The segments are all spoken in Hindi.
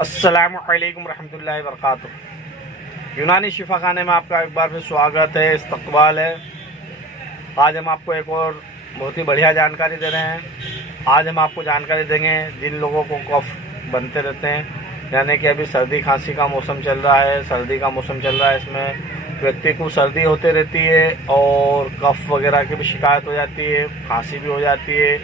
अस्सलामुअलैकुम रहमतुल्लाहि वबरकातुहू। यूनानी शिफा खाने में आपका एक बार फिर स्वागत है, इस्तकबाल है। आज हम आपको एक और बहुत ही बढ़िया जानकारी दे रहे हैं। आज हम आपको जानकारी देंगे जिन लोगों को कफ बनते रहते हैं, यानी कि अभी सर्दी खांसी का मौसम चल रहा है, सर्दी का मौसम चल रहा है, इसमें व्यक्ति को सर्दी होती रहती है और कफ वगैरह की भी शिकायत हो जाती है, खांसी भी हो जाती है।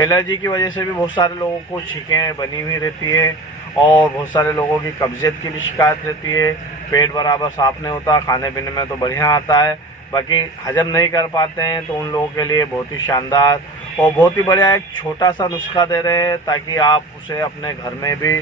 एलर्जी की वजह से भी बहुत सारे लोगों को छींकें बनी हुई रहती है और बहुत सारे लोगों की कब्जियत की भी शिकायत रहती है। पेट बराबर साफ नहीं होता, खाने पीने में तो बढ़िया आता है, बाकी हजम नहीं कर पाते हैं। तो उन लोगों के लिए बहुत ही शानदार और बहुत ही बढ़िया एक छोटा सा नुस्खा दे रहे हैं, ताकि आप उसे अपने घर में भी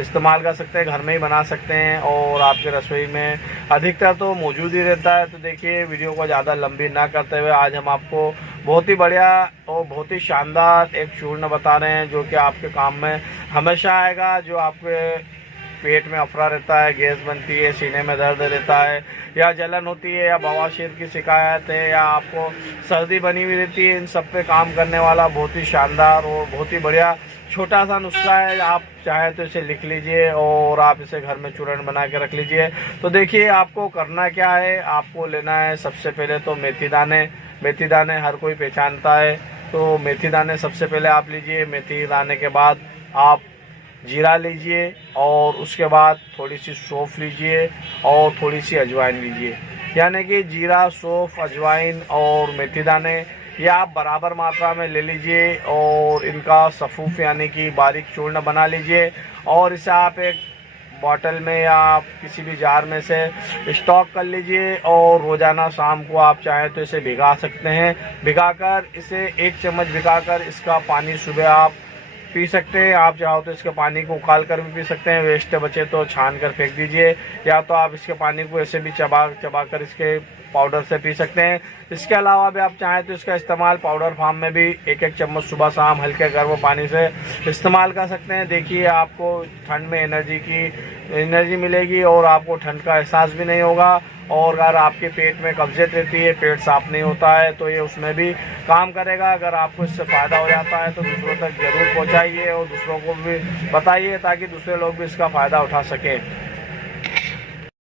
इस्तेमाल कर सकते हैं, घर में ही बना सकते हैं और आपके रसोई में अधिकतर तो मौजूद ही रहता है। तो देखिए, वीडियो को ज़्यादा लंबी ना करते हुए आज हम आपको बहुत ही बढ़िया और बहुत ही शानदार एक चूर्ण बता रहे हैं, जो कि आपके काम में हमेशा आएगा। जो आपके पेट में अफरा रहता है, गैस बनती है, सीने में दर्द रहता है, या जलन होती है, या बवासीर की शिकायत है, या आपको सर्दी बनी हुई रहती है, इन सब पे काम करने वाला बहुत ही शानदार और बहुत ही बढ़िया छोटा सा नुस्खा है। आप चाहे तो इसे लिख लीजिए और आप इसे घर में चूर्ण बना के रख लीजिए। तो देखिए, आपको करना क्या है, आपको लेना है सबसे पहले तो मेथी दाने। मेथी दाने हर कोई पहचानता है, तो मेथी दाने सबसे पहले आप लीजिए। मेथी दाने के बाद आप जीरा लीजिए और उसके बाद थोड़ी सी सौंफ लीजिए और थोड़ी सी अजवाइन लीजिए। यानी कि जीरा, सौंफ, अजवाइन और मेथी दाने ये आप बराबर मात्रा में ले लीजिए और इनका सफ़ूफ यानी कि बारीक चूर्ण बना लीजिए और इसे आप एक बॉटल में या आप किसी भी जार में से स्टॉक कर लीजिए। और रोज़ाना शाम को आप चाहें तो इसे भिगा सकते हैं। भिगाकर इसे 1 चम्मच भिगाकर इसका पानी सुबह आप पी सकते हैं। आप चाहो तो इसके पानी को उबाल कर भी पी सकते हैं, वेस्ट बचे तो छान कर फेंक दीजिए, या तो आप इसके पानी को ऐसे भी चबा कर इसके पाउडर से पी सकते हैं। इसके अलावा भी आप चाहें तो इसका इस्तेमाल पाउडर फॉर्म में भी 1-1 चम्मच सुबह शाम हल्के गर्म पानी से इस्तेमाल कर सकते हैं। देखिए, आपको ठंड में एनर्जी मिलेगी और आपको ठंड का एहसास भी नहीं होगा। और अगर आपके पेट में कब्जियत रहती है, पेट साफ नहीं होता है, तो ये उसमें भी काम करेगा। अगर आपको इससे फ़ायदा हो जाता है तो दूसरों तक ज़रूर पहुंचाइए और दूसरों को भी बताइए, ताकि दूसरे लोग भी इसका फ़ायदा उठा सकें।